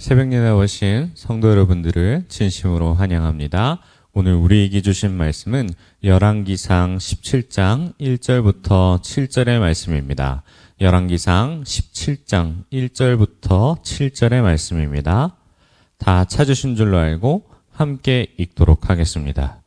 새벽 예배 오신 성도 여러분들을 진심으로 환영합니다. 오늘 우리에게 주신 말씀은 열왕기상 17장 1절부터 7절의 말씀입니다. 열왕기상 17장 1절부터 7절의 말씀입니다. 다 찾으신 줄로 알고 함께 읽도록 하겠습니다.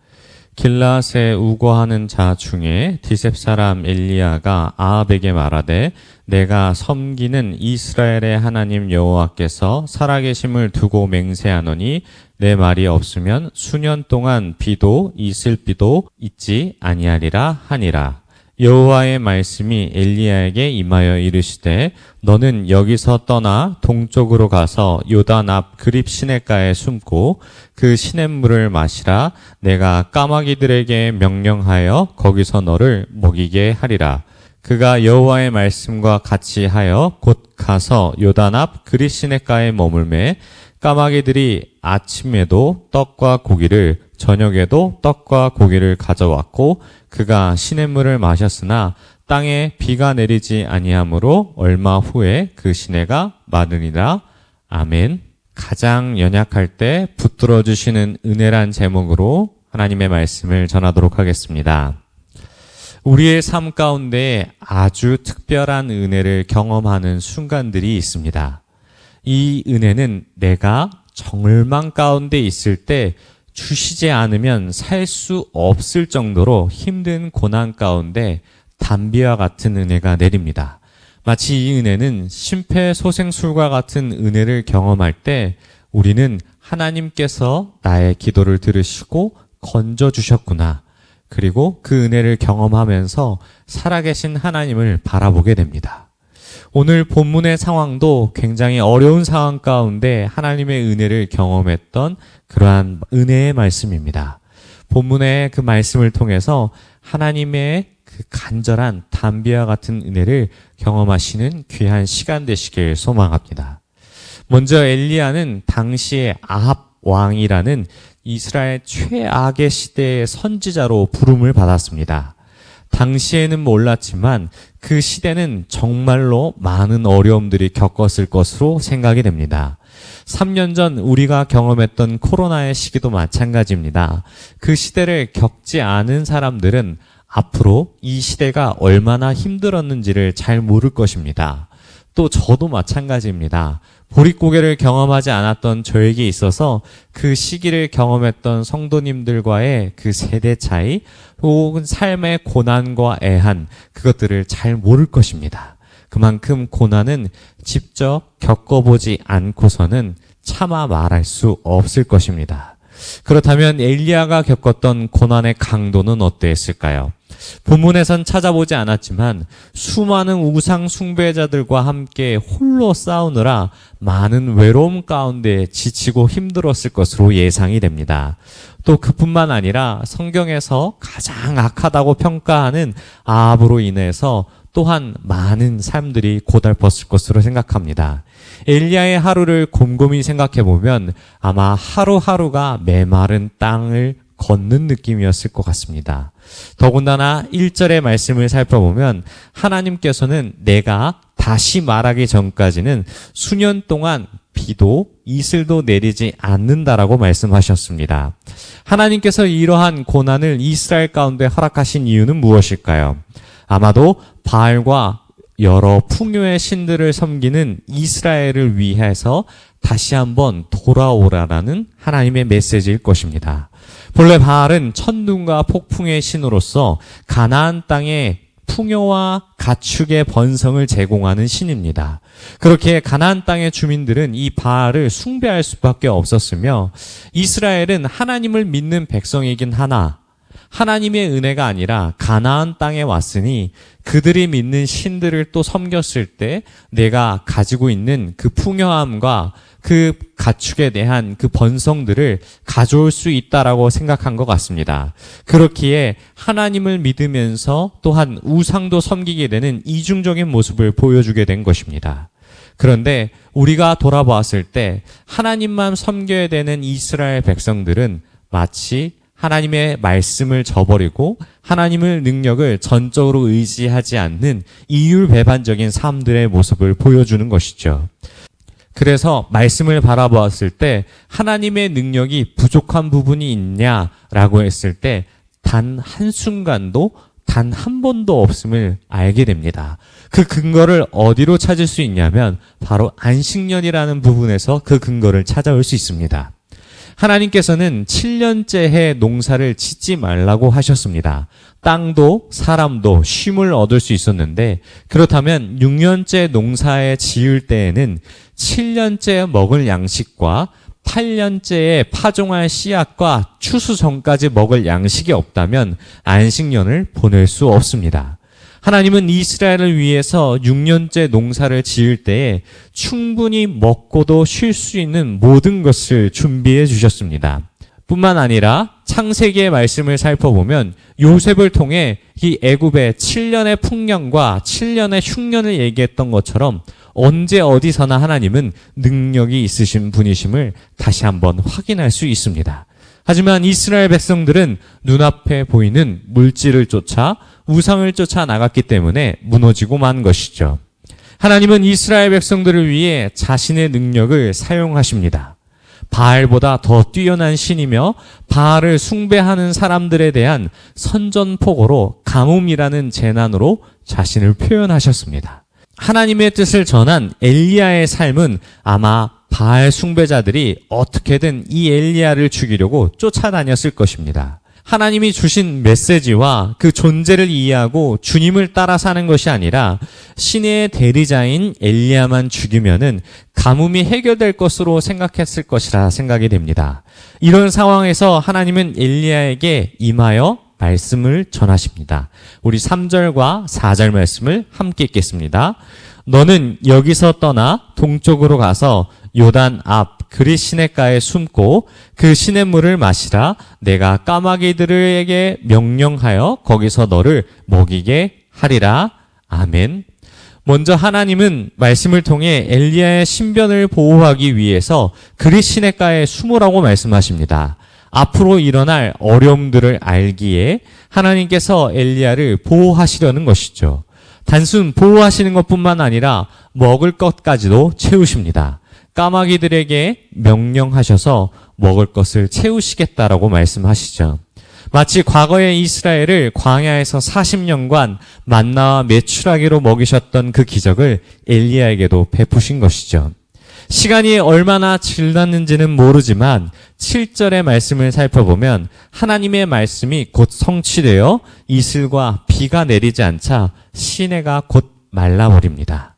길라앗에 우거하는 자 중에 디셉 사람 엘리야가 아합에게 말하되 내가 섬기는 이스라엘의 하나님 여호와께서 살아계심을 두고 맹세하노니 내 말이 없으면 수년 동안 비도 있을 비도 있지 아니하리라 하니라. 여호와의 말씀이 엘리야에게 임하여 이르시되 너는 여기서 떠나 동쪽으로 가서 요단 앞 그립 시냇가에 숨고 그 시냇물을 마시라. 내가 까마귀들에게 명령하여 거기서 너를 먹이게 하리라. 그가 여호와의 말씀과 같이 하여 곧 가서 요단 앞 그릿 시냇가에 머물매 까마귀들이 아침에도 떡과 고기를 저녁에도 떡과 고기를 가져왔고 그가 시냇물을 마셨으나 땅에 비가 내리지 아니하므로 얼마 후에 그 시내가 마르니라. 아멘. 가장 연약할 때 붙들어 주시는 은혜란 제목으로 하나님의 말씀을 전하도록 하겠습니다. 우리의 삶 가운데 아주 특별한 은혜를 경험하는 순간들이 있습니다. 이 은혜는 내가 절망 가운데 있을 때 주시지 않으면 살 수 없을 정도로 힘든 고난 가운데 단비와 같은 은혜가 내립니다. 마치 이 은혜는 심폐소생술과 같은 은혜를 경험할 때 우리는 하나님께서 나의 기도를 들으시고 건져주셨구나. 그리고 그 은혜를 경험하면서 살아계신 하나님을 바라보게 됩니다. 오늘 본문의 상황도 굉장히 어려운 상황 가운데 하나님의 은혜를 경험했던 그러한 은혜의 말씀입니다. 본문의 그 말씀을 통해서 하나님의 그 간절한 단비와 같은 은혜를 경험하시는 귀한 시간 되시길 소망합니다. 먼저 엘리야는 당시의 아합 왕이라는 이스라엘 최악의 시대의 선지자로 부름을 받았습니다. 당시에는 몰랐지만 그 시대는 정말로 많은 어려움들이 겪었을 것으로 생각이 됩니다. 3년 전 우리가 경험했던 코로나의 시기도 마찬가지입니다. 그 시대를 겪지 않은 사람들은 앞으로 이 시대가 얼마나 힘들었는지를 잘 모를 것입니다. 또 저도 마찬가지입니다. 보릿고개를 경험하지 않았던 저에게 있어서 그 시기를 경험했던 성도님들과의 그 세대 차이 혹은 삶의 고난과 애한 그것들을 잘 모를 것입니다. 그만큼 고난은 직접 겪어보지 않고서는 차마 말할 수 없을 것입니다. 그렇다면 엘리야가 겪었던 고난의 강도는 어떠했을까요? 본문에선 찾아보지 않았지만 수많은 우상 숭배자들과 함께 홀로 싸우느라 많은 외로움 가운데 지치고 힘들었을 것으로 예상이 됩니다. 또 그뿐만 아니라 성경에서 가장 악하다고 평가하는 아합으로 인해서 또한 많은 삶들이 고달팠을 것으로 생각합니다. 엘리야의 하루를 곰곰이 생각해보면 아마 하루하루가 메마른 땅을 걷는 느낌이었을 것 같습니다. 더군다나 1절의 말씀을 살펴보면 하나님께서는 내가 다시 말하기 전까지는 수년 동안 비도 이슬도 내리지 않는다라고 말씀하셨습니다. 하나님께서 이러한 고난을 이스라엘 가운데 허락하신 이유는 무엇일까요? 아마도 바알과 여러 풍요의 신들을 섬기는 이스라엘을 위해서 다시 한번 돌아오라라는 하나님의 메시지일 것입니다. 본래 바알은 천둥과 폭풍의 신으로서 가나안 땅에 풍요와 가축의 번성을 제공하는 신입니다. 그렇게 가나안 땅의 주민들은 이 바알을 숭배할 수밖에 없었으며 이스라엘은 하나님을 믿는 백성이긴 하나 하나님의 은혜가 아니라 가나안 땅에 왔으니 그들이 믿는 신들을 또 섬겼을 때 내가 가지고 있는 그 풍요함과 그 가축에 대한 그 번성들을 가져올 수 있다라고 생각한 것 같습니다. 그렇기에 하나님을 믿으면서 또한 우상도 섬기게 되는 이중적인 모습을 보여주게 된 것입니다. 그런데 우리가 돌아보았을 때 하나님만 섬겨야 되는 이스라엘 백성들은 마치 하나님의 말씀을 저버리고 하나님의 능력을 전적으로 의지하지 않는 이율배반적인 삶들의 모습을 보여주는 것이죠. 그래서 말씀을 바라보았을 때 하나님의 능력이 부족한 부분이 있냐라고 했을 때 단 한순간도 단 한 번도 없음을 알게 됩니다. 그 근거를 어디로 찾을 수 있냐면 바로 안식년이라는 부분에서 그 근거를 찾아올 수 있습니다. 하나님께서는 7년째 해 농사를 짓지 말라고 하셨습니다. 땅도 사람도 쉼을 얻을 수 있었는데 그렇다면 6년째 농사에 지을 때에는 7년째 먹을 양식과 8년째에 파종할 씨앗과 추수 전까지 먹을 양식이 없다면 안식년을 보낼 수 없습니다. 하나님은 이스라엘을 위해서 6년째 농사를 지을 때에 충분히 먹고도 쉴 수 있는 모든 것을 준비해 주셨습니다. 뿐만 아니라 창세기의 말씀을 살펴보면 요셉을 통해 이 애굽의 7년의 풍년과 7년의 흉년을 얘기했던 것처럼 언제 어디서나 하나님은 능력이 있으신 분이심을 다시 한번 확인할 수 있습니다. 하지만 이스라엘 백성들은 눈앞에 보이는 물질을 쫓아 우상을 쫓아 나갔기 때문에 무너지고 만 것이죠. 하나님은 이스라엘 백성들을 위해 자신의 능력을 사용하십니다. 바알보다 더 뛰어난 신이며 바알을 숭배하는 사람들에 대한 선전포고로 가뭄이라는 재난으로 자신을 표현하셨습니다. 하나님의 뜻을 전한 엘리야의 삶은 아마 바알 숭배자들이 어떻게든 이 엘리야를 죽이려고 쫓아다녔을 것입니다. 하나님이 주신 메시지와 그 존재를 이해하고 주님을 따라 사는 것이 아니라 신의 대리자인 엘리야만 죽이면은 가뭄이 해결될 것으로 생각했을 것이라 생각이 됩니다. 이런 상황에서 하나님은 엘리야에게 임하여 말씀을 전하십니다. 우리 3절과 4절 말씀을 함께 읽겠습니다. 너는 여기서 떠나 동쪽으로 가서 요단 앞 그리 시냇가에 숨고 그 시냇물을 마시라. 내가 까마귀들에게 명령하여 거기서 너를 먹이게 하리라. 아멘. 먼저 하나님은 말씀을 통해 엘리야의 신변을 보호하기 위해서 그리 시냇가에 숨으라고 말씀하십니다. 앞으로 일어날 어려움들을 알기에 하나님께서 엘리야를 보호하시려는 것이죠. 단순 보호하시는 것뿐만 아니라 먹을 것까지도 채우십니다. 까마귀들에게 명령하셔서 먹을 것을 채우시겠다라고 말씀하시죠. 마치 과거의 이스라엘을 광야에서 40년간 만나와 메추라기로 먹이셨던 그 기적을 엘리야에게도 베푸신 것이죠. 시간이 얼마나 지났는지는 모르지만 7절의 말씀을 살펴보면 하나님의 말씀이 곧 성취되어 이슬과 비가 내리지 않자 시내가 곧 말라버립니다.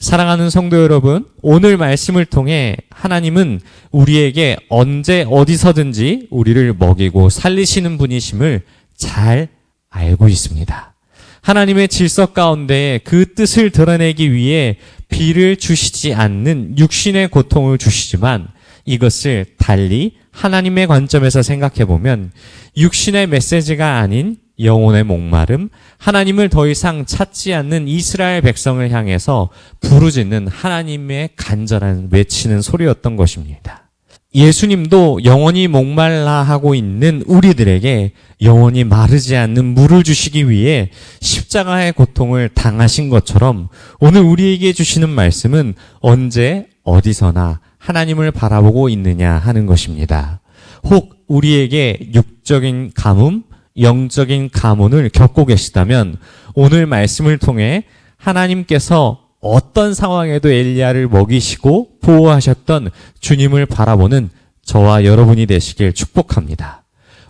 사랑하는 성도 여러분, 오늘 말씀을 통해 하나님은 우리에게 언제 어디서든지 우리를 먹이고 살리시는 분이심을 잘 알고 있습니다. 하나님의 질서 가운데 그 뜻을 드러내기 위해 비를 주시지 않는 육신의 고통을 주시지만 이것을 달리 하나님의 관점에서 생각해 보면 육신의 메시지가 아닌 영혼의 목마름, 하나님을 더 이상 찾지 않는 이스라엘 백성을 향해서 부르짖는 하나님의 간절한 외치는 소리였던 것입니다. 예수님도 영원히 목말라 하고 있는 우리들에게 영원히 마르지 않는 물을 주시기 위해 십자가의 고통을 당하신 것처럼 오늘 우리에게 주시는 말씀은 언제 어디서나 하나님을 바라보고 있느냐 하는 것입니다. 혹 우리에게 육적인 가뭄, 영적인 가문을 겪고 계시다면 오늘 말씀을 통해 하나님께서 어떤 상황에도 엘리야를 먹이시고 보호하셨던 주님을 바라보는 저와 여러분이 되시길 축복합니다.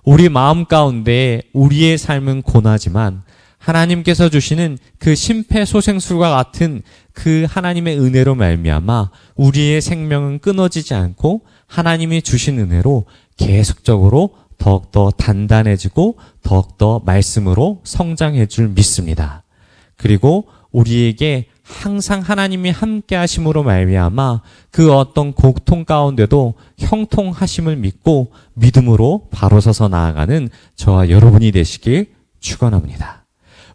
우리 마음 가운데 우리의 삶은 고나지만 하나님께서 주시는 그 심폐소생술과 같은 그 하나님의 은혜로 말미암아 우리의 생명은 끊어지지 않고 하나님이 주신 은혜로 계속적으로 더욱더 단단해지고 더욱더 말씀으로 성장해 줄 믿습니다. 그리고 우리에게 항상 하나님이 함께 하심으로 말미암아 그 어떤 고통 가운데도 형통하심을 믿고 믿음으로 바로 서서 나아가는 저와 여러분이 되시길 축원합니다.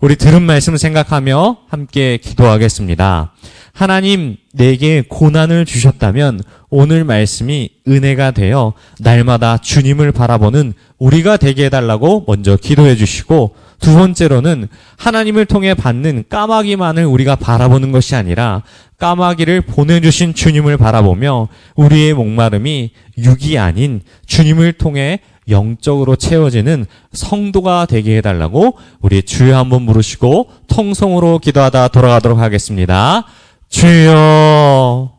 우리 들은 말씀 생각하며 함께 기도하겠습니다. 하나님 내게 고난을 주셨다면 오늘 말씀이 은혜가 되어 날마다 주님을 바라보는 우리가 되게 해달라고 먼저 기도해 주시고, 두 번째로는 하나님을 통해 받는 까마귀만을 우리가 바라보는 것이 아니라 까마귀를 보내주신 주님을 바라보며 우리의 목마름이 육이 아닌 주님을 통해 영적으로 채워지는 성도가 되게 해달라고 우리 주여 한번 부르시고 통성으로 기도하다 돌아가도록 하겠습니다. 주여.